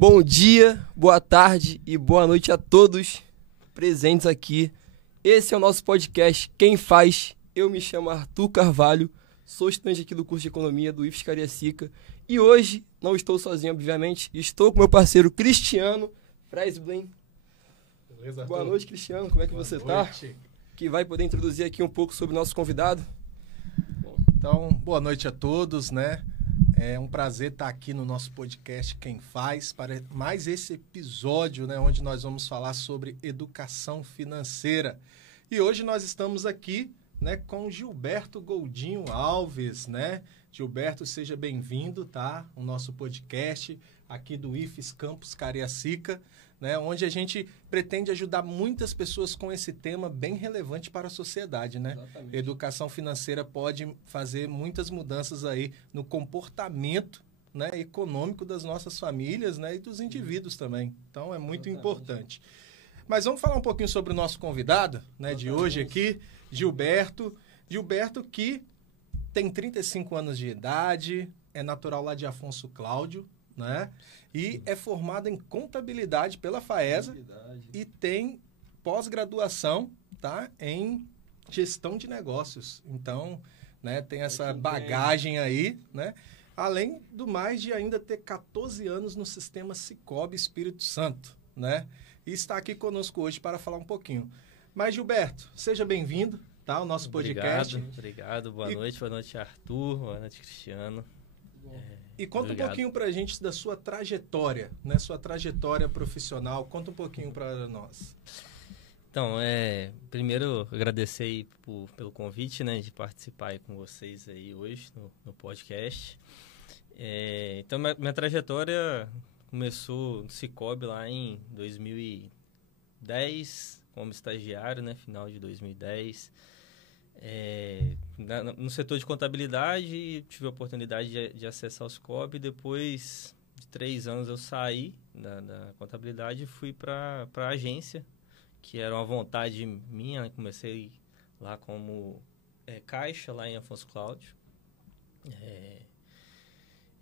Bom dia, boa tarde e boa noite a todos presentes aqui. Esse é o nosso podcast Quem Faz. Eu me chamo Arthur Carvalho, sou estudante aqui do curso de Economia do IFES Cariacica e hoje não estou sozinho, obviamente, estou com meu parceiro Cristiano Freisblin. Beleza, boa noite, Cristiano, como é que você está? Que vai poder introduzir aqui um pouco sobre o nosso convidado. Então, boa noite a todos, né? É um prazer estar aqui no nosso podcast Quem Faz, para mais esse episódio, né, onde nós vamos falar sobre educação financeira. E hoje nós estamos aqui, né, com Gilberto Goldinho Alves, né? Gilberto, seja bem-vindo, tá? O nosso podcast aqui do IFES Campus Cariacica, né, onde a gente pretende ajudar muitas pessoas com esse tema bem relevante para a sociedade, né? Exatamente. Educação financeira pode fazer muitas mudanças aí no comportamento, né, econômico das nossas famílias, né, e dos indivíduos também. Então, é muito importante. Mas vamos falar um pouquinho sobre o nosso convidado, né, de hoje aqui, Gilberto. Gilberto que tem 35 anos de idade, é natural lá de Afonso Cláudio, né? E é formado em contabilidade pela FAESA e tem pós-graduação, tá, em gestão de negócios. Então, né, tem essa bagagem aí, né? Além do mais de ainda ter 14 anos no sistema Sicoob Espírito Santo, né? E está aqui conosco hoje para falar um pouquinho. Mas, Gilberto, seja bem-vindo, tá, ao nosso podcast. Obrigado. Boa noite, Arthur. Boa noite, Cristiano. E conta Obrigado. um pouquinho pra gente da sua trajetória, né? Sua trajetória profissional. Conta um pouquinho para nós. Então, primeiro agradecer aí pelo convite, né, de participar aí com vocês aí hoje no podcast. Então, minha trajetória começou no Sicoob lá em 2010, como estagiário, né, final de 2010. No setor de contabilidade, tive a oportunidade de acessar o Sicoob. Depois de 3 anos eu saí da contabilidade e fui para a agência, que era uma vontade minha. Comecei lá como caixa, lá em Afonso Cláudio.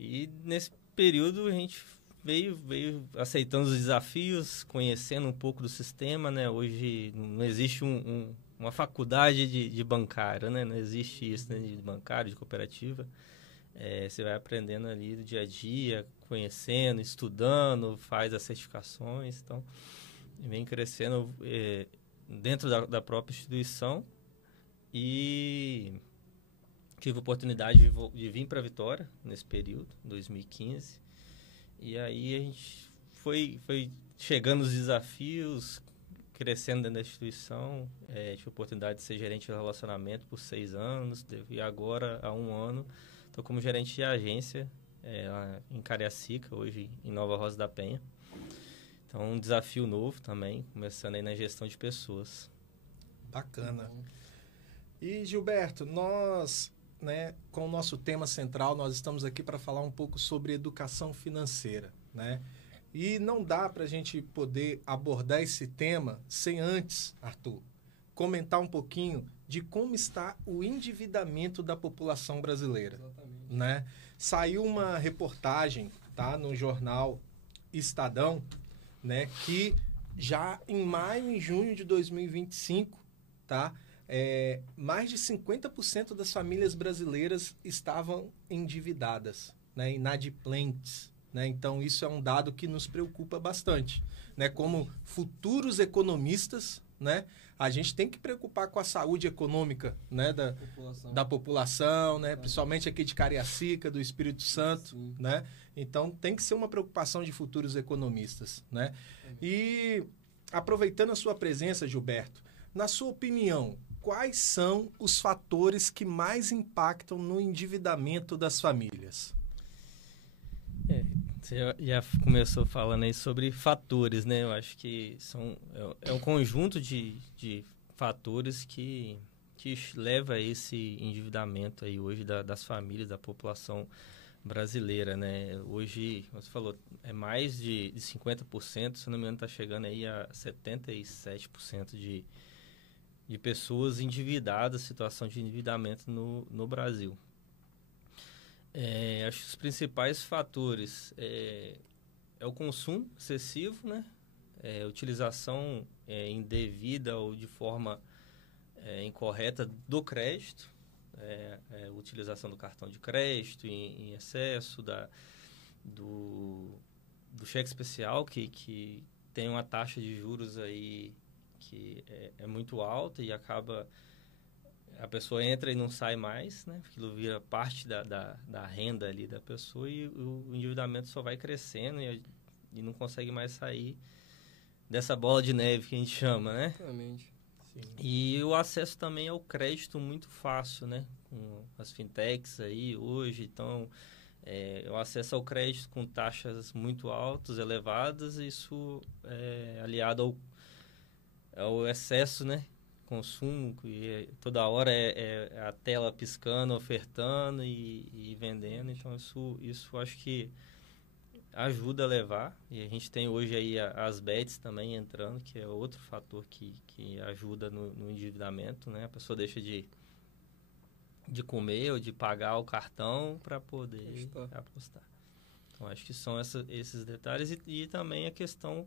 E nesse período a gente veio aceitando os desafios, conhecendo um pouco do sistema, né? Hoje não existe uma faculdade de bancário, né? Não existe isso, né? De bancário, de cooperativa. Você vai aprendendo ali do dia a dia, conhecendo, estudando, faz as certificações. Então, vem crescendo dentro da própria instituição. E tive a oportunidade de vir para Vitória nesse período, 2015. E aí a gente foi chegando os desafios, crescendo dentro da instituição. Tive a oportunidade de ser gerente de relacionamento por 6 anos, e agora, há 1 ano, estou como gerente de agência lá em Cariacica, hoje em Nova Rosa da Penha. Então, um desafio novo também, começando aí na gestão de pessoas. Bacana. E, Gilberto, nós, né, com o nosso tema central, nós estamos aqui para falar um pouco sobre educação financeira, né? E não dá para a gente poder abordar esse tema sem antes, Arthur, comentar um pouquinho de como está o endividamento da população brasileira. Exatamente. Né? Saiu uma reportagem, tá, no jornal Estadão, né, que já em maio e junho de 2025, tá, mais de 50% das famílias brasileiras estavam endividadas, né, inadimplentes. Né? Então, isso é um dado que nos preocupa bastante. Né? Como futuros economistas, né, a gente tem que preocupar com a saúde econômica, né, da população, né, principalmente aqui de Cariacica, do Espírito Santo. Né? Então, tem que ser uma preocupação de futuros economistas. Né? E, aproveitando a sua presença, Gilberto, na sua opinião, quais são os fatores que mais impactam no endividamento das famílias? Você já começou falando aí sobre fatores, né? Eu acho que é um conjunto de fatores que leva a esse endividamento aí hoje das famílias, da população brasileira, né? Hoje, você falou, é mais de 50%, se não me engano, está chegando aí a 77% de pessoas endividadas, situação de endividamento no Brasil. Acho que os principais fatores é o consumo excessivo, né? Utilização indevida ou de forma incorreta do crédito, utilização do cartão de crédito em excesso, do cheque especial, que tem uma taxa de juros aí que é muito alta e acaba... A pessoa entra e não sai mais, né? Aquilo vira parte da renda ali da pessoa e o endividamento só vai crescendo e não consegue mais sair dessa bola de neve que a gente chama, né? Exatamente. Sim. E o acesso também ao crédito muito fácil, né? Com as fintechs aí hoje, então... o acesso ao crédito com taxas muito altas, elevadas, isso aliado ao excesso, né? Consumo, e toda hora a tela piscando, ofertando e vendendo, então isso acho que ajuda a levar, e a gente tem hoje aí as bets também entrando, que é outro fator que ajuda no endividamento, né? A pessoa deixa de comer ou de pagar o cartão para poder apostar. Então, acho que são esses detalhes e também a questão...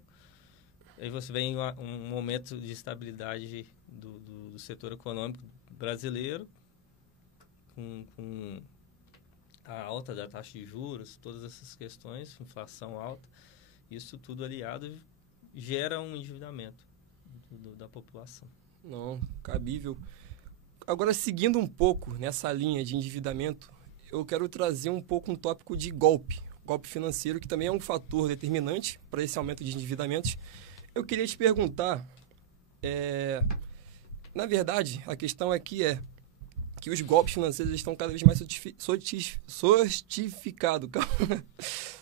Aí você vem um momento de estabilidade do setor econômico brasileiro, com a alta da taxa de juros, todas essas questões, inflação alta, isso tudo aliado gera um endividamento da população. Não, cabível. Agora, seguindo um pouco nessa linha de endividamento, eu quero trazer um pouco um tópico de golpe financeiro, que também é um fator determinante para esse aumento de endividamentos. Eu queria te perguntar, na verdade, a questão aqui que os golpes financeiros estão cada vez mais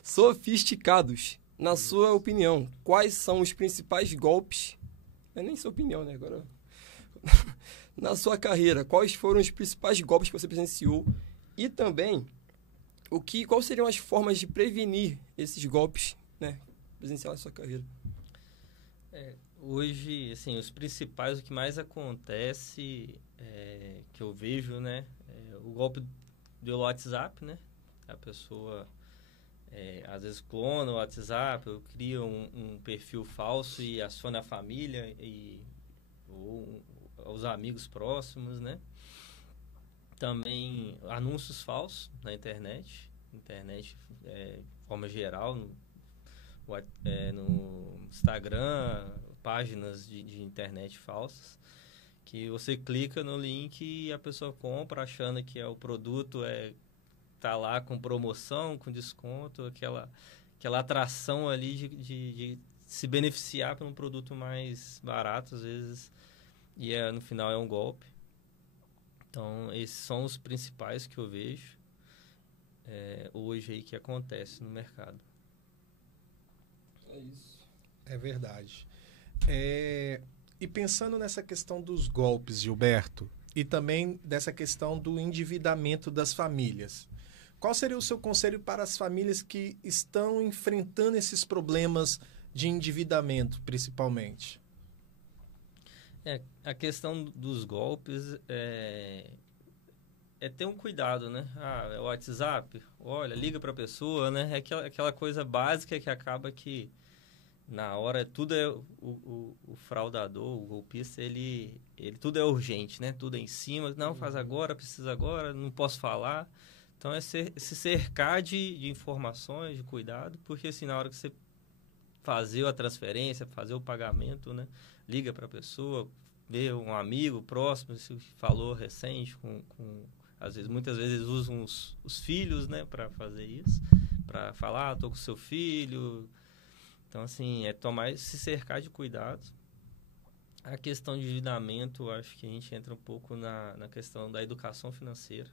sofisticados. Na sua opinião, quais são os principais golpes? É nem sua opinião, né? Agora, na sua carreira, quais foram os principais golpes que você presenciou? E também, quais seriam as formas de prevenir esses golpes, né, presenciais na sua carreira? Hoje, assim, os principais, o que mais acontece, que eu vejo, né, o golpe do WhatsApp, né? A pessoa, às vezes, clona o WhatsApp, ou cria um perfil falso e aciona a família ou os amigos próximos, né? Também anúncios falsos na internet, de forma geral, no Instagram, páginas de internet falsas, que você clica no link e a pessoa compra achando que o produto tá lá com promoção, com desconto, aquela atração ali de se beneficiar por um produto mais barato, às vezes, e no final é um golpe. Então, esses são os principais que eu vejo hoje aí que acontece no mercado. É isso. É verdade. E pensando nessa questão dos golpes, Gilberto, e também dessa questão do endividamento das famílias, qual seria o seu conselho para as famílias que estão enfrentando esses problemas de endividamento, principalmente? A questão dos golpes é ter um cuidado, né? É o WhatsApp, olha, liga para a pessoa, né? É aquela coisa básica que acaba que na hora tudo o fraudador, o golpista, ele tudo é urgente, né? Tudo é em cima, não, faz agora, precisa agora, não posso falar. Então é se cercar de informações, de cuidado, porque assim, na hora que você fazer a transferência, fazer o pagamento, né? Liga para a pessoa, vê um amigo próximo, se falou recente, às vezes, muitas vezes usam os filhos, né, para fazer isso, para falar, tô com seu filho. Então, assim, se cercar de cuidados. A questão de endividamento, acho que a gente entra um pouco na questão da educação financeira.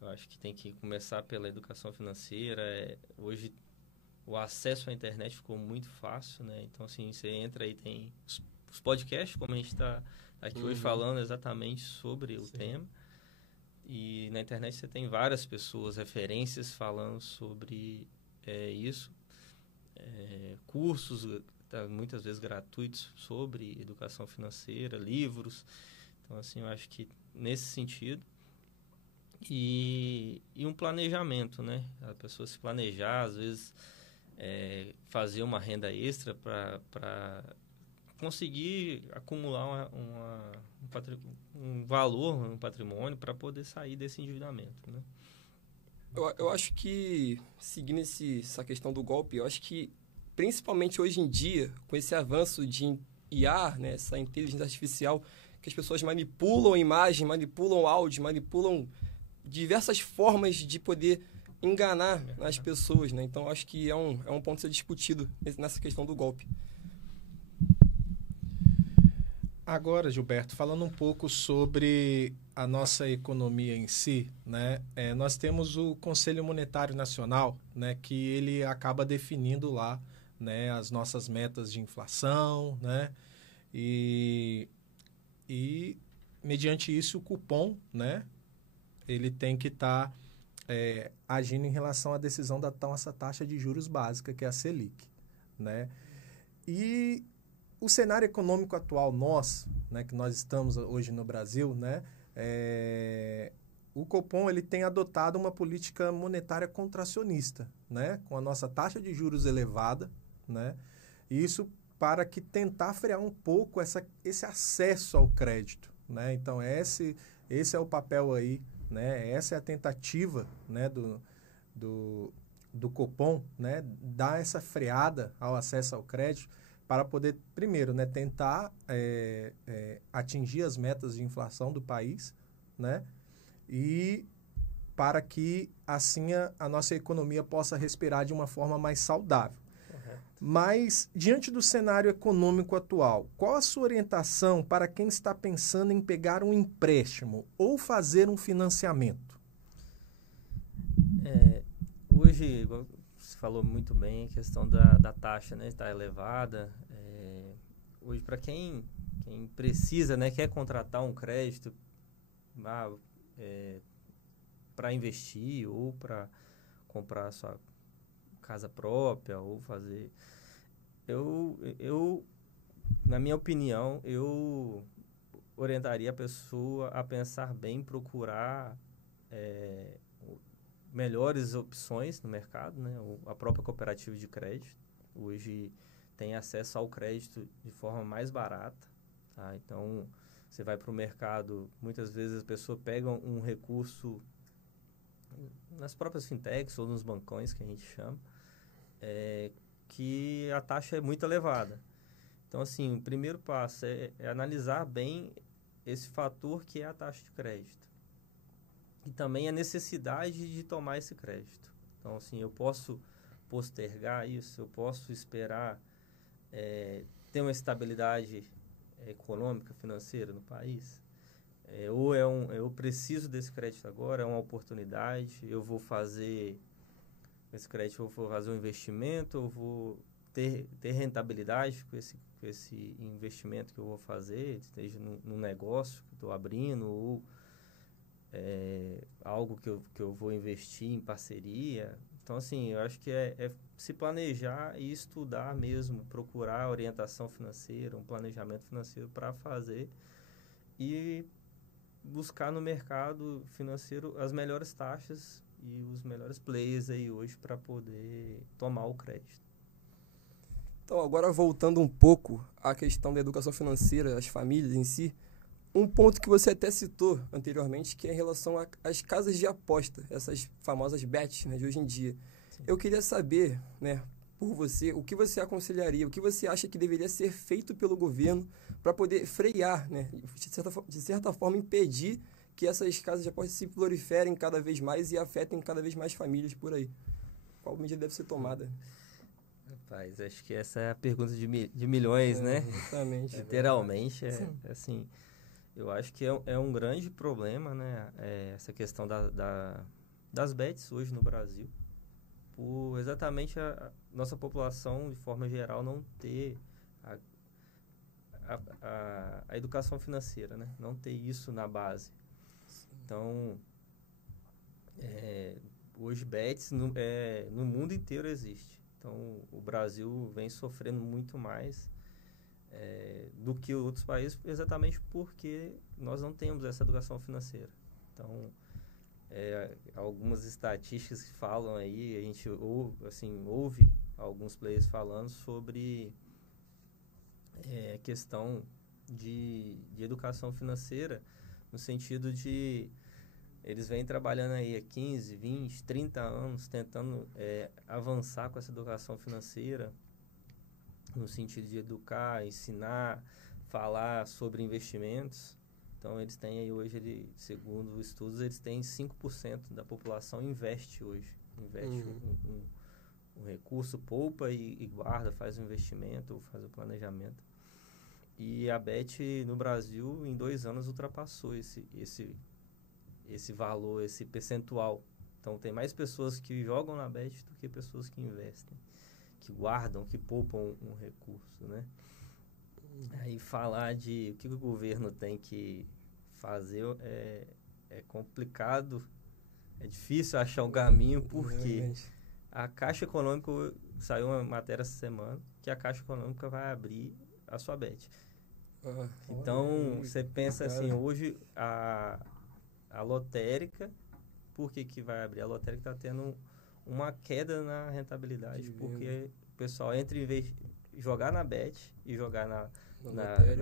Eu acho que tem que começar pela educação financeira. Hoje, o acesso à internet ficou muito fácil, né? Então, assim, você entra e tem os podcasts, como a gente está aqui hoje falando exatamente sobre o tema. E na internet você tem várias pessoas, referências falando sobre isso. Cursos, muitas vezes gratuitos, sobre educação financeira, livros. Então, assim, eu acho que nesse sentido. E um planejamento, né? A pessoa se planejar, às vezes fazer uma renda extra para conseguir acumular um valor, um patrimônio para poder sair desse endividamento, né? Eu acho que, seguindo essa questão do golpe, eu acho que, principalmente hoje em dia, com esse avanço de IA, né, essa inteligência artificial, que as pessoas manipulam a imagem, manipulam o áudio, manipulam diversas formas de poder enganar as pessoas, né? Então, acho que é um ponto a ser discutido nessa questão do golpe. Agora, Gilberto, falando um pouco sobre a nossa economia em si, né? Nós temos o Conselho Monetário Nacional, né? Que ele acaba definindo lá, né? As nossas metas de inflação, né? E mediante isso, o cupom, né? Ele tem que estar agindo em relação à decisão da nossa taxa de juros básica, que é a Selic, né? E o cenário econômico atual nosso, né, que nós estamos hoje no Brasil, né, o Copom ele tem adotado uma política monetária contracionista, né, com a nossa taxa de juros elevada, né, e isso para que tentar frear um pouco esse acesso ao crédito, né. Então esse é o papel aí, né, essa é a tentativa, né, do Copom, né, dar essa freada ao acesso ao crédito, para poder, primeiro, né, tentar atingir as metas de inflação do país, né, e para que, assim, a nossa economia possa respirar de uma forma mais saudável. Correto. Mas, diante do cenário econômico atual, qual a sua orientação para quem está pensando em pegar um empréstimo ou fazer um financiamento? Hoje, igual você falou muito bem, a questão da taxa, né, está elevada. Hoje, para quem precisa, né, quer contratar um crédito para investir ou para comprar a sua casa própria ou fazer... Eu, na minha opinião, eu orientaria a pessoa a pensar bem, procurar melhores opções no mercado, né? A própria cooperativa de crédito hoje tem acesso ao crédito de forma mais barata, tá? Então, você vai para o mercado, muitas vezes a pessoa pega um recurso nas próprias fintechs ou nos bancões, que a gente chama, que a taxa é muito elevada. Então, assim, o primeiro passo é analisar bem esse fator que é a taxa de crédito. E também a necessidade de tomar esse crédito. Então, assim, eu posso postergar isso, eu posso esperar ter uma estabilidade econômica, financeira no país. Ou eu preciso desse crédito agora, é uma oportunidade, eu vou fazer esse crédito, eu vou fazer um investimento, eu vou ter rentabilidade com esse investimento que eu vou fazer, seja num negócio que eu estou abrindo ou algo que eu vou investir em parceria. Então, assim, eu acho que é se planejar e estudar mesmo, procurar orientação financeira, um planejamento financeiro para fazer e buscar no mercado financeiro as melhores taxas e os melhores players aí hoje para poder tomar o crédito. Então, agora voltando um pouco à questão da educação financeira, as famílias em si, um ponto que você até citou anteriormente, que é em relação às casas de aposta, essas famosas bets, né, de hoje em dia. Sim. Eu queria saber, né, por você, o que você aconselharia, o que você acha que deveria ser feito pelo governo para poder frear, né, de certa forma impedir que essas casas de aposta se proliferem cada vez mais e afetem cada vez mais famílias por aí. Qual medida deve ser tomada? Rapaz, acho que essa é a pergunta de milhões, né? Exatamente. Literalmente, assim... Eu acho que é um grande problema, né, essa questão das bets hoje no Brasil, por exatamente a nossa população, de forma geral, não ter a educação financeira, né, não ter isso na base. Então, hoje bets no mundo inteiro existe. Então, o Brasil vem sofrendo muito mais do que outros países, exatamente porque nós não temos essa educação financeira. Então, algumas estatísticas que falam aí, a gente ouve alguns players falando sobre questão de educação financeira, no sentido de eles vêm trabalhando aí há 15, 20, 30 anos, tentando avançar com essa educação financeira, no sentido de educar, ensinar, falar sobre investimentos. Então, eles têm aí hoje, segundo estudos, eles têm 5% da população investe hoje. Investe um recurso, poupa e guarda, faz um investimento, faz o planejamento. E a Bet, no Brasil, em 2 anos, ultrapassou esse valor, esse percentual. Então, tem mais pessoas que jogam na Bet do que pessoas que investem, que guardam, que poupam um recurso, né? Aí falar de o que o governo tem que fazer é complicado, é difícil achar um caminho, porque a Caixa Econômica, saiu uma matéria essa semana, que a Caixa Econômica vai abrir a sua Bet. Então, você pensa assim, hoje a lotérica, por que vai abrir? A lotérica está tendo uma queda na rentabilidade, porque o pessoal entra em vez de jogar na Bet e jogar na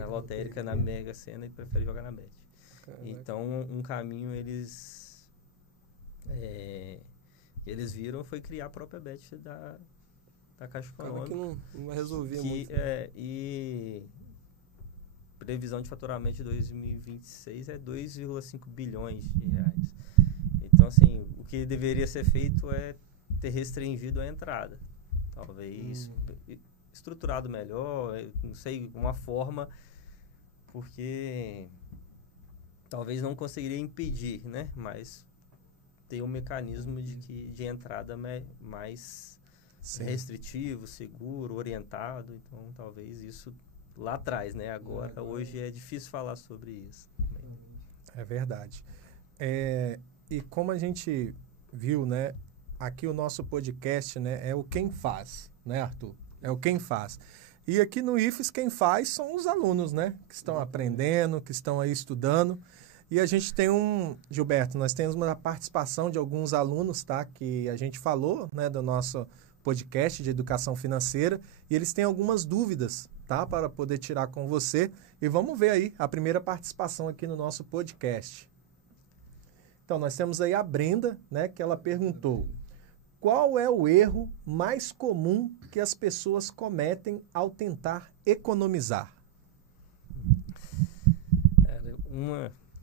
lotérica, na Mega Sena, e prefere jogar na Bet. Caraca. Então, um caminho eles viram foi criar a própria Bet da Caixa Econômica. Que não vai resolver muito. E previsão de faturamento de 2026 é 2,5 bilhões de reais. Então, assim, o que deveria ser feito é ter restringido a entrada. Talvez estruturado melhor, não sei, uma forma, porque talvez não conseguiria impedir, né? Mas ter um mecanismo de entrada mais restritivo, seguro, orientado. Então, talvez isso lá atrás, né? Agora, hoje é difícil falar sobre isso. É verdade. E como a gente viu, né? Aqui o nosso podcast, né? É o Quem Faz, né, Arthur? É o Quem Faz. E aqui no IFES, quem faz são os alunos, né? Que estão aprendendo, que estão aí estudando. E a gente tem Gilberto, nós temos uma participação de alguns alunos, tá? Que a gente falou, né? Do nosso podcast de educação financeira. E eles têm algumas dúvidas, tá? Para poder tirar com você. E vamos ver aí a primeira participação aqui no nosso podcast. Então, nós temos aí a Brenda, né? Que ela perguntou: qual é o erro mais comum que as pessoas cometem ao tentar economizar?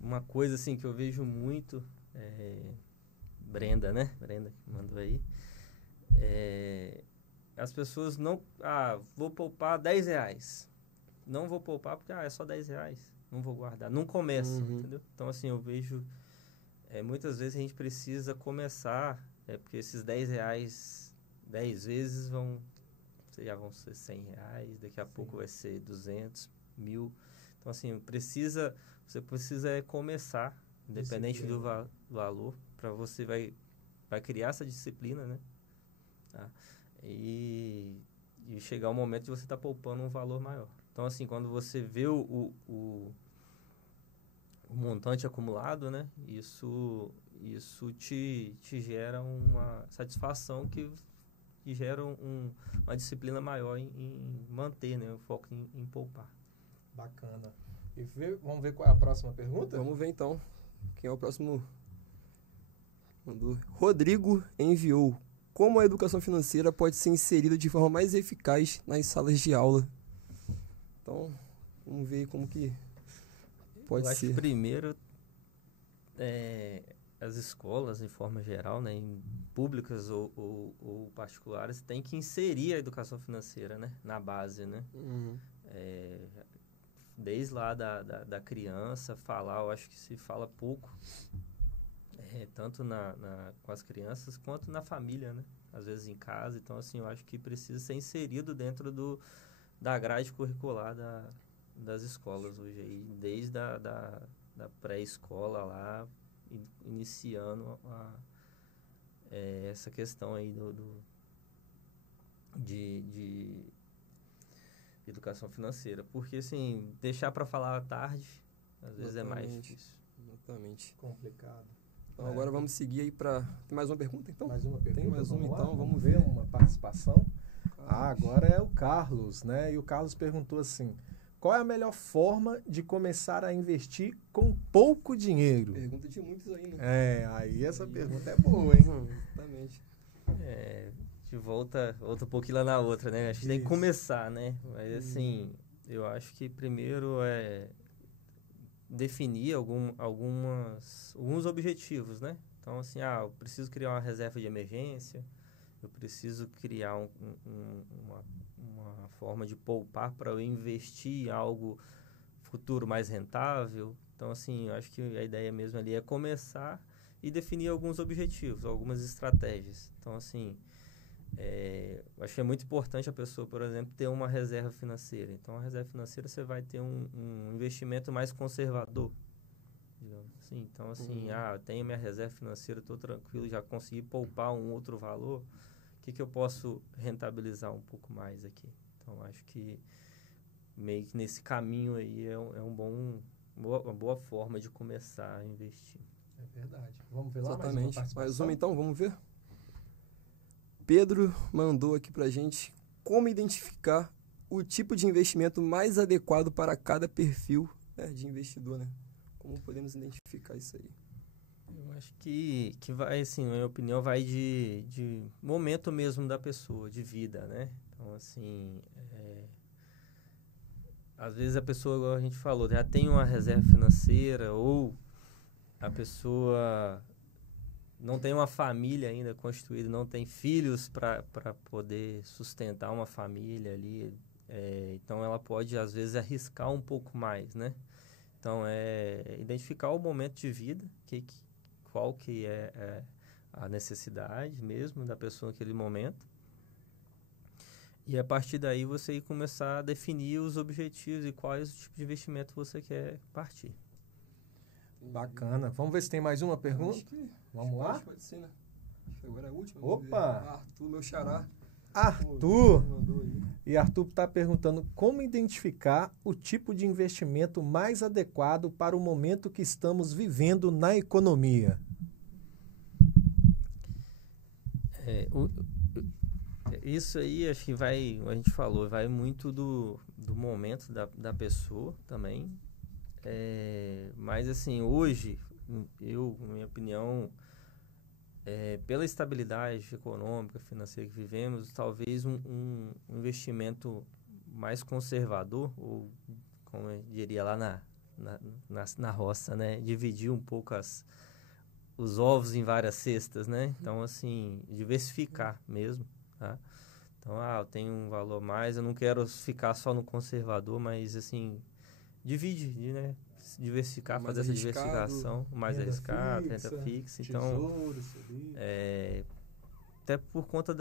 Uma coisa assim que eu vejo muito, Brenda, né? Brenda que mandou aí. As pessoas não... vou poupar 10 reais. Não vou poupar porque é só 10 reais. Não vou guardar. Não começa, entendeu? Então, assim, eu vejo... muitas vezes a gente precisa começar... porque esses 10 reais, 10 vezes já vão ser 100 reais, daqui a pouco vai ser 200, 1.000. Então, assim, você precisa começar, independente do valor, para você vai criar essa disciplina, né? Tá? E chegar o momento de você estar poupando um valor maior. Então, assim, quando você vê o montante acumulado, né? Isso te gera uma satisfação que gera uma disciplina maior em manter, né? O foco em poupar. Bacana. E vamos ver qual é a próxima pergunta? Vamos ver então. Quem é o próximo? Rodrigo enviou: como a educação financeira pode ser inserida de forma mais eficaz nas salas de aula? Então, vamos ver como que pode ser. Eu acho que primeiro as escolas, em forma geral, né, públicas ou particulares, têm que inserir a educação financeira, né, na base, né? Desde lá da criança, eu acho que se fala pouco, tanto com as crianças quanto na família, né? Às vezes em casa. Então, assim, eu acho que precisa ser inserido dentro da grade curricular das escolas hoje, aí, desde da pré-escola lá, iniciando essa questão aí de educação financeira. Porque, assim, deixar para falar à tarde, às vezes é mais difícil. Exatamente. Complicado. Então agora vamos seguir aí para... Tem mais uma pergunta, então? Mais uma pergunta? Tem mais uma, Vamos lá? então. Vamos ver. Uma participação. Agora é o Carlos, né? E o Carlos perguntou assim: qual é a melhor forma de começar a investir com pouco dinheiro? Pergunta de muitos aí, né? Aí essa pergunta é boa, hein? Exatamente. De volta um pouquinho lá na outra, né? Acho que tem que começar, né? Mas assim, eu acho que primeiro é definir alguns objetivos, né? Então, assim, eu preciso criar uma reserva de emergência, eu preciso criar uma forma de poupar para eu investir em algo futuro mais rentável. Então, assim, eu acho que a ideia mesmo ali é começar e definir alguns objetivos, algumas estratégias. Então, assim, eu acho que é muito importante a pessoa, por exemplo, ter uma reserva financeira. Então, a reserva financeira você vai ter um investimento mais conservador, digamos assim. Então, assim, eu tenho minha reserva financeira, estou tranquilo, já consegui poupar um outro valor, o que eu posso rentabilizar um pouco mais aqui? Então, acho que meio que nesse caminho aí uma boa forma de começar a investir. É verdade. Vamos ver lá Exatamente. mais uma então, vamos ver? Pedro mandou aqui pra gente como identificar o tipo de investimento mais adequado para cada perfil, né, de investidor, né? Como podemos identificar isso aí? Eu acho que vai, assim, na minha opinião, vai de momento mesmo da pessoa, de vida, né? Então, assim, às vezes a pessoa, igual a gente falou, já tem uma reserva financeira ou a pessoa não tem uma família ainda constituída, não tem filhos para poder sustentar uma família ali. Então, ela pode, às vezes, arriscar um pouco mais, né? Então, identificar o momento de vida, qual que é a necessidade mesmo da pessoa naquele momento. E, a partir daí, você ir começar a definir os objetivos e quais tipos de investimento você quer partir. Bacana. Vamos ver se tem mais uma pergunta? Vamos lá? Pode ser, né? Acho que agora é a última. Opa! Arthur, meu xará. Arthur! E Arthur está perguntando como identificar o tipo de investimento mais adequado para o momento que estamos vivendo na economia. Isso aí, acho que vai, a gente falou, vai muito do momento da pessoa também. Mas, assim, hoje, na minha opinião, pela estabilidade econômica, financeira que vivemos, talvez um investimento mais conservador, ou como eu diria lá na roça, né? Dividir um pouco os ovos em várias cestas, né? Então, assim, diversificar mesmo, tá? Então, eu tenho um valor a mais, eu não quero ficar só no conservador, mas, assim, divide, né? Diversificar, fazer essa diversificação, mais arriscado, renda fixa. Então, até por conta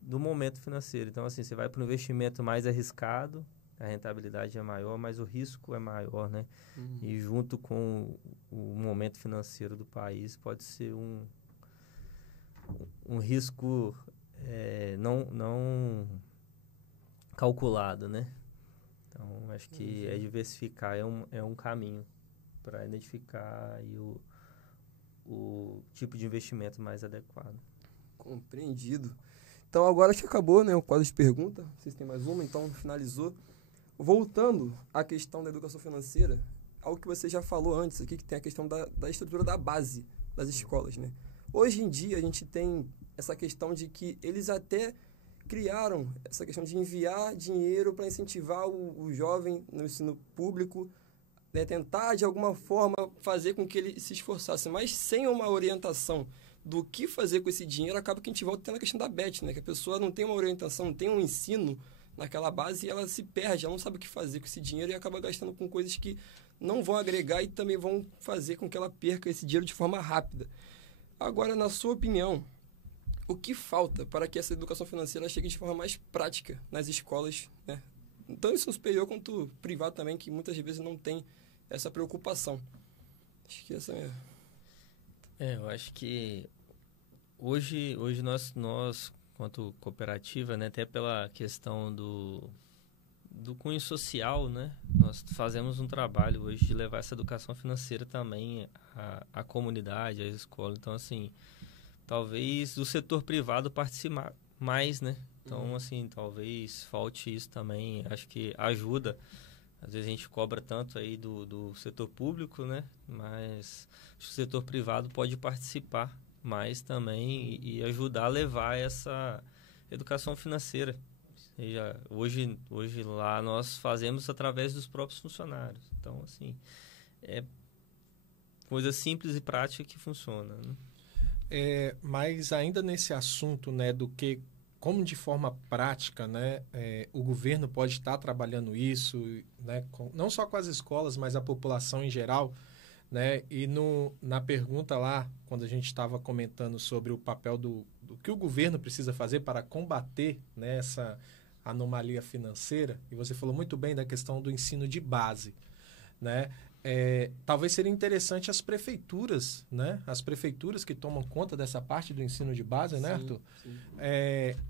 do momento financeiro. Então, assim, você vai para um investimento mais arriscado, a rentabilidade é maior, mas o risco é maior, né? E junto com o momento financeiro do país, pode ser um risco não calculado, né? Então, acho que diversificar é um caminho para identificar aí o tipo de investimento mais adequado. Compreendido. Então, agora acho que acabou, né, o quadro de pergunta. Vocês têm mais uma, então finalizou. Voltando à questão da educação financeira, algo que você já falou antes aqui, que tem a questão da estrutura da base das escolas, né? Hoje em dia, a gente tem essa questão de que eles até criaram essa questão de enviar dinheiro para incentivar o jovem no ensino público, né, tentar, de alguma forma, fazer com que ele se esforçasse, mas sem uma orientação do que fazer com esse dinheiro, acaba que a gente volta tendo a questão da BET, né, que a pessoa não tem uma orientação, não tem um ensino naquela base e ela se perde, ela não sabe o que fazer com esse dinheiro e acaba gastando com coisas que não vão agregar e também vão fazer com que ela perca esse dinheiro de forma rápida. Agora, na sua opinião, o que falta para que essa educação financeira chegue de forma mais prática nas escolas, né? Tanto ensino superior quanto privado também, que muitas vezes não tem essa preocupação. Acho que essa eu acho que hoje nós quanto cooperativa, né, até pela questão do cunho social, né? Nós fazemos um trabalho hoje de levar essa educação financeira também à comunidade, à escola. Então, assim, talvez o setor privado participe mais, né? Então, assim, talvez falte isso também. Acho que ajuda. Às vezes a gente cobra tanto aí do setor público, né? Mas acho que o setor privado pode participar mais também e ajudar a levar essa educação financeira. Ou seja, hoje lá nós fazemos através dos próprios funcionários. Então, assim, é coisa simples e prática que funciona, né? Mas ainda nesse assunto, né, do que como de forma prática, né, o governo pode estar trabalhando isso, né, não só com as escolas, mas a população em geral, né? E na pergunta lá, quando a gente estava comentando sobre o papel do que o governo precisa fazer para combater, né, essa anomalia financeira, e você falou muito bem da questão do ensino de base, né? Talvez seria interessante as prefeituras, né? As prefeituras que tomam conta dessa parte do ensino de base, né, Arthur?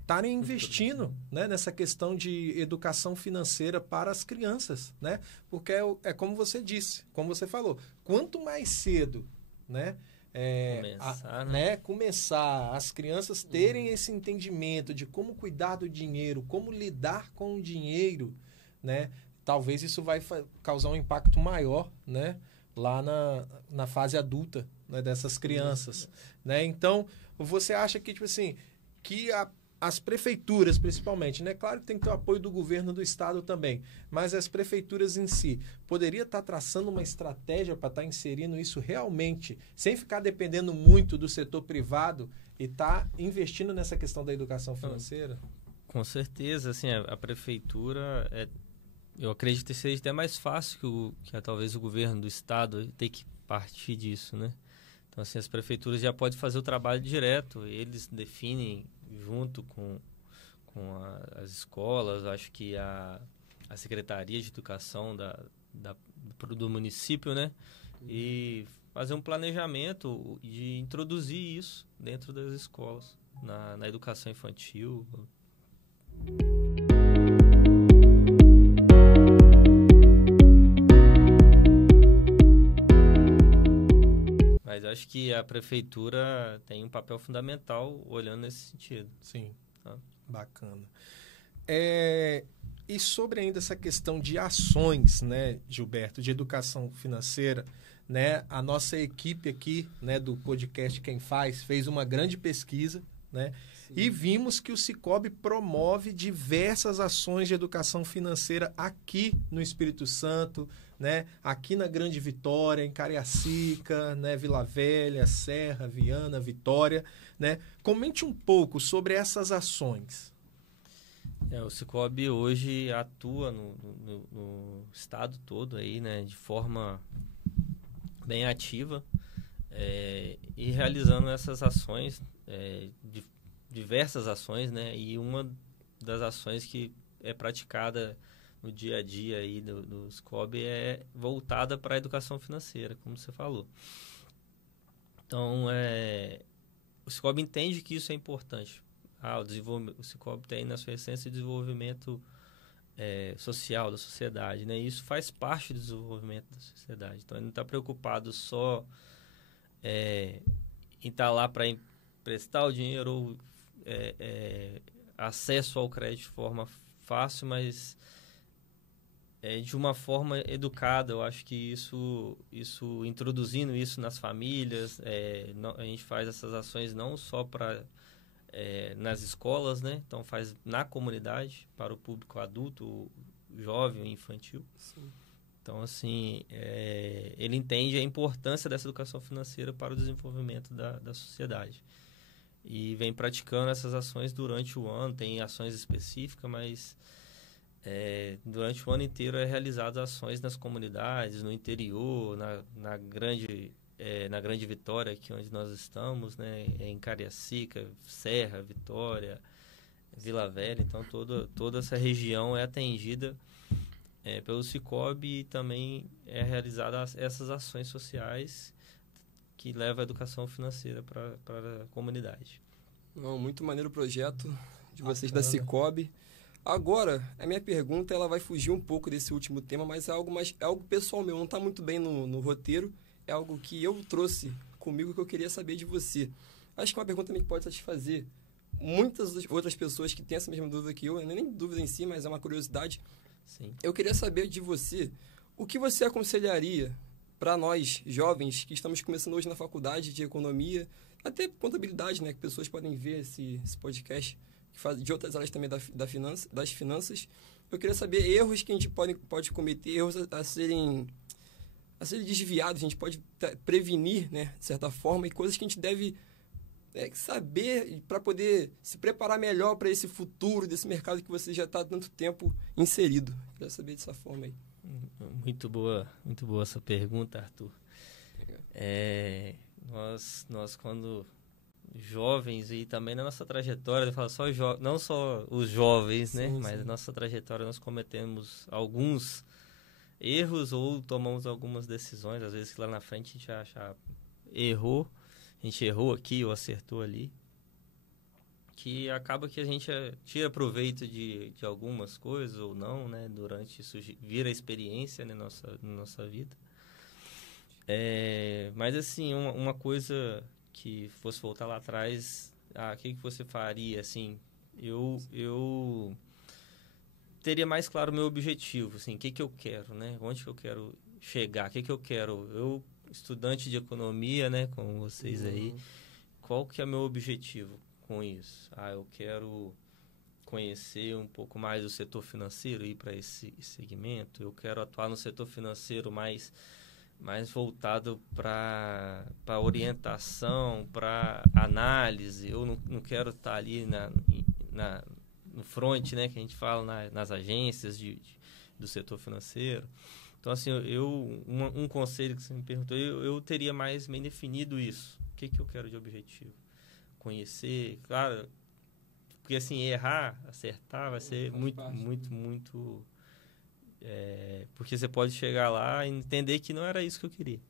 Estarem investindo, né, nessa questão de educação financeira para as crianças, né? Porque é como você disse, como você falou, quanto mais cedo, né? Começar as crianças terem esse entendimento de como cuidar do dinheiro, como lidar com o dinheiro, né? Talvez isso vai causar um impacto maior, né, lá na fase adulta, né, dessas crianças, né? Então, você acha que, tipo assim, que as prefeituras, principalmente, né? Claro que tem que ter o apoio do governo do estado também, mas as prefeituras em si, poderia estar traçando uma estratégia para estar inserindo isso realmente, sem ficar dependendo muito do setor privado e estar investindo nessa questão da educação financeira? Com certeza, assim, a prefeitura eu acredito que seja até mais fácil que talvez o governo do estado ter que partir disso, né? Então, assim, as prefeituras já podem fazer o trabalho direto, eles definem junto com as escolas, acho que a Secretaria de Educação do município, né? E fazer um planejamento de introduzir isso dentro das escolas, na educação infantil. Mas acho que a prefeitura tem um papel fundamental olhando nesse sentido. Sim, bacana. E sobre ainda essa questão de ações, né, Gilberto, de educação financeira, né, a nossa equipe aqui, né, do podcast Quem Faz, fez uma grande pesquisa, né, e vimos que o Sicoob promove diversas ações de educação financeira aqui no Espírito Santo, né, aqui na Grande Vitória, em Cariacica, né, Vila Velha, Serra, Viana, Vitória, né? Comente um pouco sobre essas ações. O Sicoob hoje atua no estado todo aí, né, de forma bem ativa, e realizando essas ações, diversas ações, né, e uma das ações que é praticada no dia a dia aí do Sicoob é voltada para a educação financeira, como você falou. Então, o Sicoob entende que isso é importante. O Sicoob tem na sua essência o desenvolvimento social da sociedade, né? E isso faz parte do desenvolvimento da sociedade. Então, ele não está preocupado só em estar lá para emprestar o dinheiro ou acesso ao crédito de forma fácil, mas de uma forma educada. Eu acho que isso introduzindo isso nas famílias, a gente faz essas ações não só nas escolas, né? Então faz na comunidade, para o público adulto, jovem, infantil. Sim. Então, assim, ele entende a importância dessa educação financeira para o desenvolvimento da sociedade. E vem praticando essas ações durante o ano, tem ações específicas, mas durante o ano inteiro realizadas ações nas comunidades, no interior, na Grande Vitória, aqui onde nós estamos, né, em Cariacica, Serra, Vitória, Vila Velha. Então toda essa região é atendida pelo Sicoob, e também é realizada essas ações sociais que levam a educação financeira para a comunidade. Muito maneiro o projeto de vocês da Sicoob. Agora, a minha pergunta ela vai fugir um pouco desse último tema, mas é algo pessoal meu, não está muito bem no roteiro, é algo que eu trouxe comigo que eu queria saber de você. Acho que é uma pergunta também que pode satisfazer muitas outras pessoas que têm essa mesma dúvida que eu, não é nem dúvida em si, mas é uma curiosidade. Sim. Eu queria saber de você, o que você aconselharia para nós, jovens, que estamos começando hoje na faculdade de economia, até contabilidade, né, que pessoas podem ver esse podcast, de outras áreas também das finanças. Eu queria saber erros que a gente pode cometer, erros a serem desviados, a gente pode prevenir, né, de certa forma, e coisas que a gente deve saber para poder se preparar melhor para esse futuro desse mercado que você já está há tanto tempo inserido. Eu queria saber dessa forma aí. Muito boa essa pergunta, Arthur. Nós quando jovens e também na nossa trajetória, eu falo não só os jovens, né? Mas na nossa trajetória nós cometemos alguns erros ou tomamos algumas decisões, às vezes que lá na frente a gente errou, a gente errou aqui ou acertou ali, que acaba que a gente tira proveito de algumas coisas ou não, né? Durante isso vira experiência, né? Na nossa vida. Mas assim, uma coisa que fosse voltar lá atrás, o que você faria, assim, eu teria mais claro o meu objetivo, assim, o que eu quero, né, onde que eu quero chegar, o que eu quero, eu, estudante de economia, né, como vocês aí, qual que é o meu objetivo com isso? Eu quero conhecer um pouco mais do setor financeiro, ir para esse segmento, eu quero atuar no setor financeiro mais voltado para orientação, para análise. Eu não quero estar ali no front, né, que a gente fala nas agências do setor financeiro. Então, assim, um conselho que você me perguntou, eu teria mais bem definido isso. O que eu quero de objetivo? Conhecer, claro, porque assim, errar, acertar vai ser muito porque você pode chegar lá e entender que não era isso que eu queria.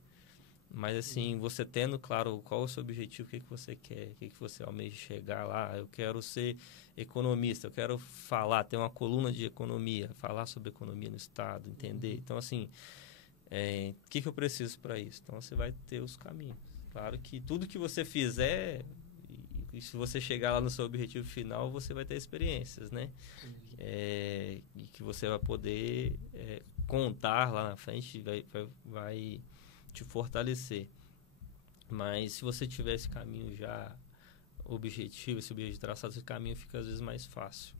Mas assim, você tendo claro qual é o seu objetivo, o que você quer, o que você almeja chegar lá. Eu quero ser economista, eu quero ter uma coluna de economia, falar sobre economia no Estado, entender. Então, assim, o que eu preciso para isso? Então, você vai ter os caminhos. Claro que tudo que você fizer, e se você chegar lá no seu objetivo final, você vai ter experiências, né? E que você vai poder contar lá na frente, vai te fortalecer. Mas se você tiver esse caminho já objetivo, esse objetivo traçado, esse caminho fica às vezes mais fácil.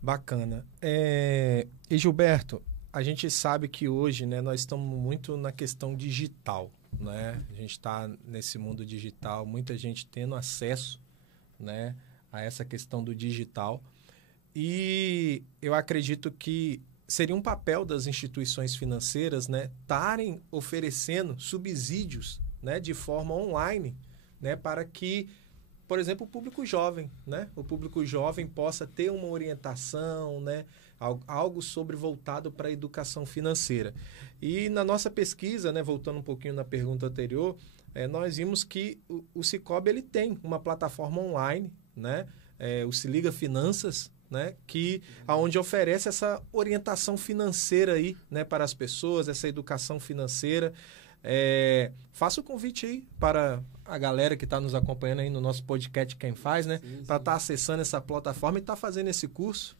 Bacana. E Gilberto, a gente sabe que hoje, né, nós estamos muito na questão digital, né? A gente está nesse mundo digital, muita gente tendo acesso, né, a essa questão do digital. E eu acredito que seria um papel das instituições financeiras, né, estarem oferecendo subsídios, né, de forma online, né, para que, por exemplo, o público jovem, né, possa ter uma orientação, né, algo voltado para a educação financeira. E na nossa pesquisa, né, voltando um pouquinho na pergunta anterior, nós vimos que o Sicoob ele tem uma plataforma online, né, o Se Liga Finanças, né, onde oferece essa orientação financeira aí, né, para as pessoas, essa educação financeira. Faça o convite aí para a galera que está nos acompanhando aí no nosso podcast Quem Faz, né, para estar acessando essa plataforma e estar fazendo esse curso.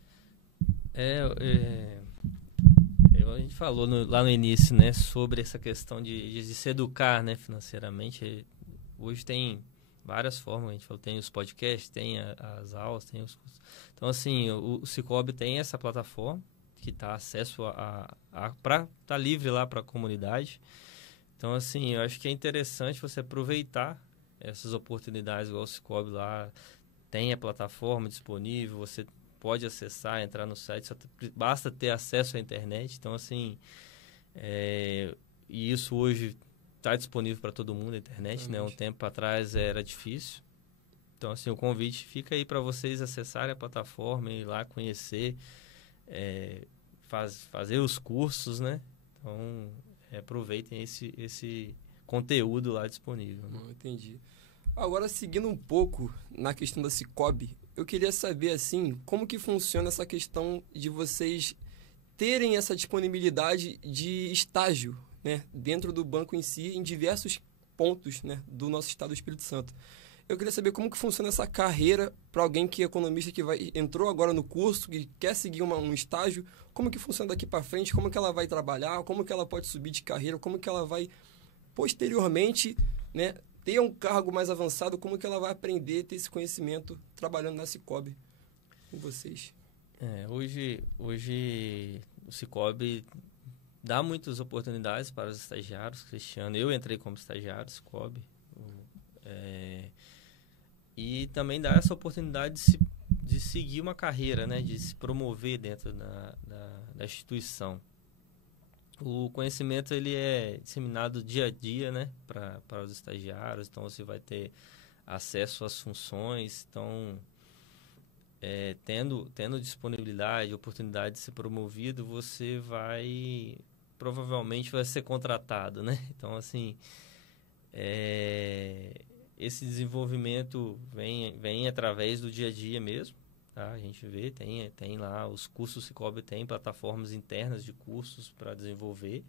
A gente falou lá no início, né, sobre essa questão de se educar, né, financeiramente. Hoje tem várias formas, a gente falou, tem os podcasts, tem as aulas, tem os cursos. Então, assim, o Sicoob tem essa plataforma que está acesso tá livre lá para a comunidade. Então, assim, eu acho que é interessante você aproveitar essas oportunidades, igual o Sicoob lá tem a plataforma disponível, você pode acessar, entrar no site, basta ter acesso à internet. Então, assim, e isso hoje está disponível para todo mundo, a internet, né? Um tempo atrás era difícil. Então, assim, o convite fica aí para vocês acessarem a plataforma, ir lá conhecer, fazer os cursos, né? Então, aproveitem esse conteúdo lá disponível. Né? Entendi. Agora, seguindo um pouco na questão da Sicoob, eu queria saber, assim, como que funciona essa questão de vocês terem essa disponibilidade de estágio, né, dentro do banco em si, em diversos pontos, né, do nosso estado do Espírito Santo. Eu queria saber como que funciona essa carreira para alguém que é economista, que entrou agora no curso, que quer seguir um estágio, como que funciona daqui para frente, como que ela vai trabalhar, como que ela pode subir de carreira, como que ela vai, posteriormente, né, ter um cargo mais avançado, como que ela vai aprender, ter esse conhecimento trabalhando na Cicobi com vocês. Hoje o Cicobi dá muitas oportunidades para os estagiários, Cristiano. Eu entrei como estagiário do Cicobi. E também dá essa oportunidade de seguir uma carreira, né? De se promover dentro da instituição. O conhecimento ele é disseminado dia a dia, né? Para os estagiários. Então, você vai ter acesso às funções. Então, tendo disponibilidade, oportunidade de ser promovido, você provavelmente vai ser contratado, né? Então, assim, esse desenvolvimento vem através do dia a dia mesmo, tá? A gente vê, tem lá os cursos Cicobi, tem plataformas internas de cursos para desenvolver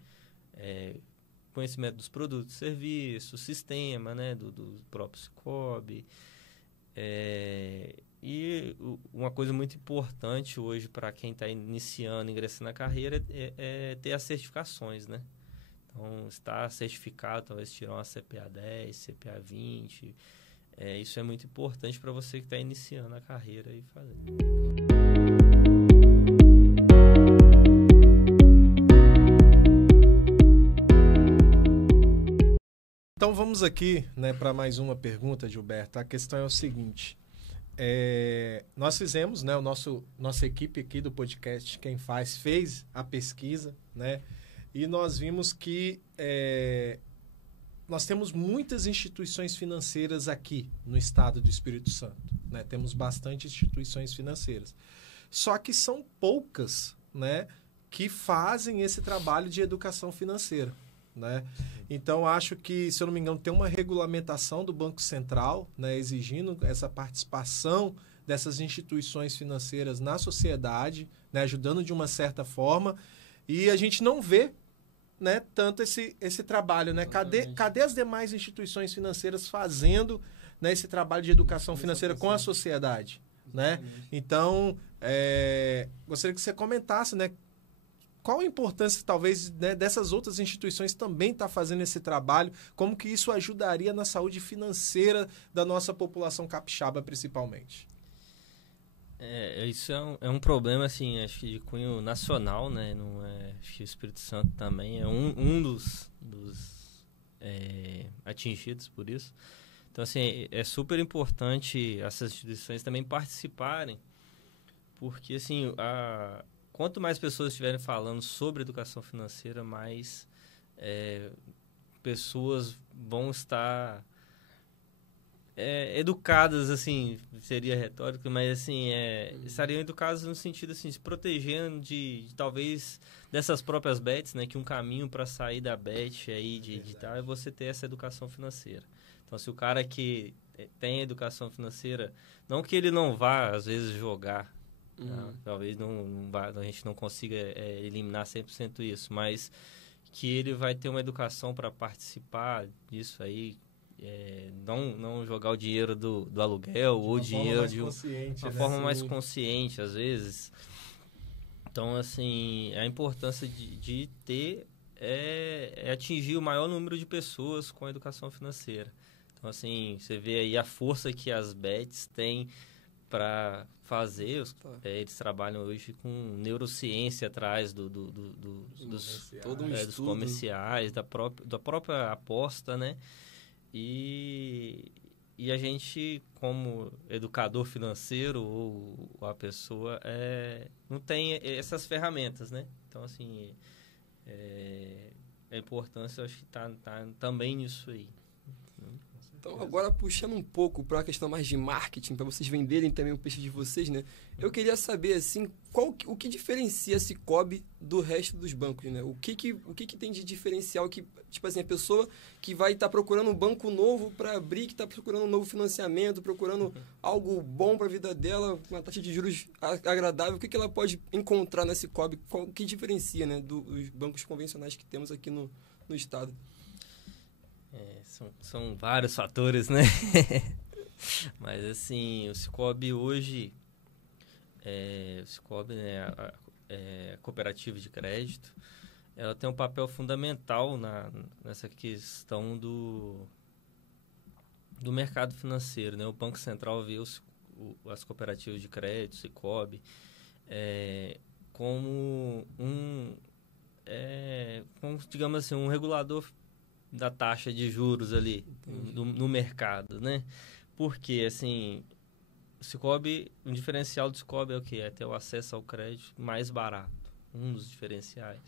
conhecimento dos produtos, serviços, sistema, né, do próprio Cicobi. E uma coisa muito importante hoje para quem está iniciando, ingressando na carreira, é ter as certificações, né? Então, estar certificado, talvez tirar uma CPA 10, CPA 20. Isso é muito importante para você que está iniciando a carreira e fazer. Então, vamos aqui, né, para mais uma pergunta, Gilberto. A questão é o seguinte. Nós fizemos, né, nossa equipe aqui do podcast, fez a pesquisa, né? E nós vimos que nós temos muitas instituições financeiras aqui no estado do Espírito Santo, né? Temos bastante instituições financeiras. Só que são poucas, né, que fazem esse trabalho de educação financeira, né? Então, acho que, se eu não me engano, tem uma regulamentação do Banco Central, né, exigindo essa participação dessas instituições financeiras na sociedade, né, ajudando de uma certa forma. E a gente não vê, né, tanto esse trabalho, né? Cadê as demais instituições financeiras fazendo, né, esse trabalho de educação financeira com a sociedade, né? Então, gostaria que você comentasse, né, qual a importância, talvez, né, dessas outras instituições também estar fazendo esse trabalho, como que isso ajudaria na saúde financeira da nossa população capixaba, principalmente? Isso é um problema, assim, acho que de cunho nacional, né? Não acho que o Espírito Santo também é um dos atingidos por isso. Então, assim, é super importante essas instituições também participarem, porque, assim, quanto mais pessoas estiverem falando sobre educação financeira, mais pessoas vão estar educadas, assim, seria retórico, mas assim, estariam educadas no sentido, assim, se protegendo de talvez dessas próprias bets, né, que um caminho para sair da bet aí de tal é você ter essa educação financeira. Então, se o cara que tem educação financeira, não que ele não vá, às vezes, jogar, tá? Talvez a gente não consiga eliminar 100% isso, mas que ele vai ter uma educação para participar disso aí, não jogar o dinheiro do aluguel ou o dinheiro de uma forma mais consciente, às vezes. Então, assim, a importância de ter atingir o maior número de pessoas com a educação financeira. Então, assim, você vê aí a força que as bets têm para fazer. Eles trabalham hoje com neurociência atrás dos comerciais, da própria aposta, né? E a gente, como educador financeiro, ou a pessoa, não tem essas ferramentas, né? Então, assim, a importância, eu acho que tá também nisso aí. Então, agora puxando um pouco para a questão mais de marketing, para vocês venderem também o peixe de vocês, né? Eu queria saber, assim, o que diferencia a Sicoob do resto dos bancos, né? O que tem de diferencial que, tipo assim, a pessoa que vai estar procurando um banco novo para abrir, que está procurando um novo financiamento, procurando algo bom para a vida dela, uma taxa de juros agradável, o que ela pode encontrar na Sicoob? O que diferencia, né, dos bancos convencionais que temos aqui no estado? São vários fatores, né? Mas, assim, o Sicoob hoje, o Sicoob, né, a cooperativa de crédito, ela tem um papel fundamental nessa questão do mercado financeiro, né? O Banco Central vê as cooperativas de crédito, Sicoob, como digamos assim, um regulador da taxa de juros ali no mercado, né? Porque, assim, o Sicoob, um diferencial do Sicoob é o quê? É ter o acesso ao crédito mais barato, um dos diferenciais.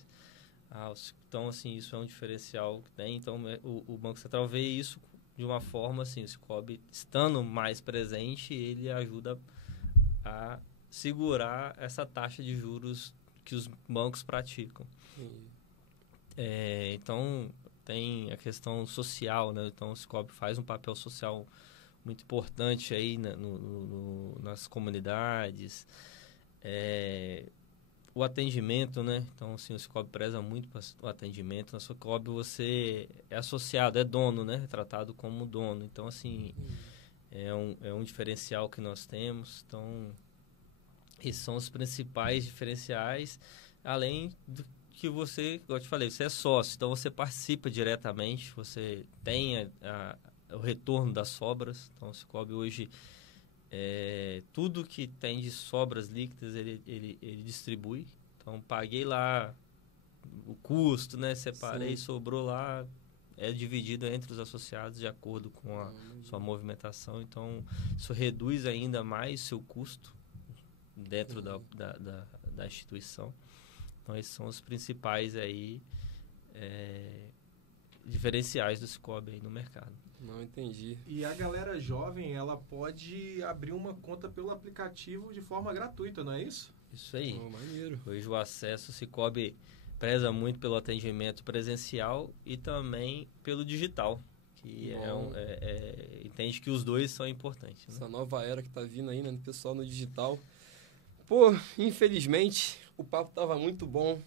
Então, assim, isso é um diferencial que tem. Então, o Banco Central vê isso de uma forma, assim, o Sicoob estando mais presente, ele ajuda a segurar essa taxa de juros que os bancos praticam. Então, tem a questão social, né? Então, o Sicoob faz um papel social muito importante aí nas comunidades. O atendimento, né? Então, assim, o Sicoob preza muito o atendimento. Na Sicoob você é associado, é dono, né? É tratado como dono. Então, assim, é um diferencial que nós temos. Então, esses são os principais diferenciais, além do que você, como eu te falei, você é sócio, então você participa diretamente, você tem o retorno das sobras. Então, o Sicoob hoje, tudo que tem de sobras líquidas, ele distribui. Então, paguei lá o custo, né? Separei, sim, sobrou lá, é dividido entre os associados de acordo com a sua movimentação. Então, isso reduz ainda mais seu custo dentro da instituição. Então, esses são os principais aí, diferenciais do Sicoob aí no mercado. Não entendi. E a galera jovem, ela pode abrir uma conta pelo aplicativo de forma gratuita, não é isso? Isso aí. Maneiro. Hoje o acesso, o Sicoob preza muito pelo atendimento presencial e também pelo digital, que entende que os dois são importantes, né? Essa nova era que tá vindo aí, né, pessoal, no digital. Pô, infelizmente, o papo estava muito bom,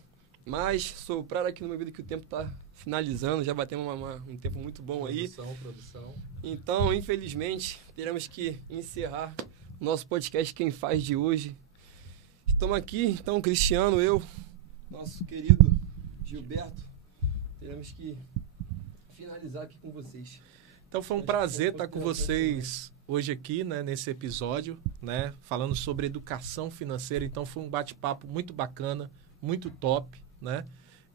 mas soprar aqui no meu ouvido que o tempo está finalizando, já batemos um tempo muito bom aí. Produção. Então, infelizmente, teremos que encerrar o nosso podcast Quem Faz de hoje. Estamos aqui, então, Cristiano, eu, nosso querido Gilberto, teremos que finalizar aqui com vocês. Então, foi um prazer estar com vocês hoje aqui, né, nesse episódio, né, falando sobre educação financeira. Então, foi um bate-papo muito bacana, muito top, né?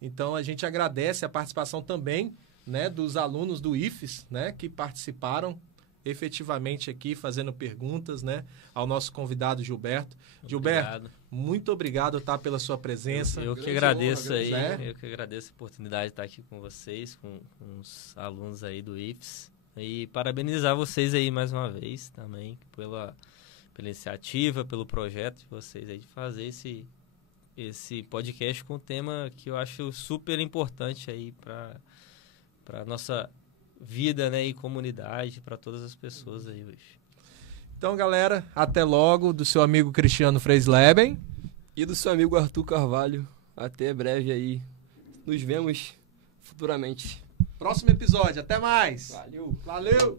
Então, a gente agradece a participação também, né, dos alunos do IFES, né, que participaram efetivamente aqui, fazendo perguntas, né, ao nosso convidado Gilberto. Obrigado. Gilberto, muito obrigado, tá, pela sua presença. Eu que agradeço aí, eu que agradeço a oportunidade de estar aqui com vocês, com os alunos aí do IFES. E parabenizar vocês aí mais uma vez também pela iniciativa, pelo projeto de vocês aí de fazer esse podcast com um tema que eu acho super importante aí para nossa vida, né, e comunidade, para todas as pessoas aí hoje. Então, galera, até logo, do seu amigo Cristiano Freisleben e do seu amigo Arthur Carvalho. Até breve aí. Nos vemos futuramente. Próximo episódio. Até mais. Valeu. Valeu.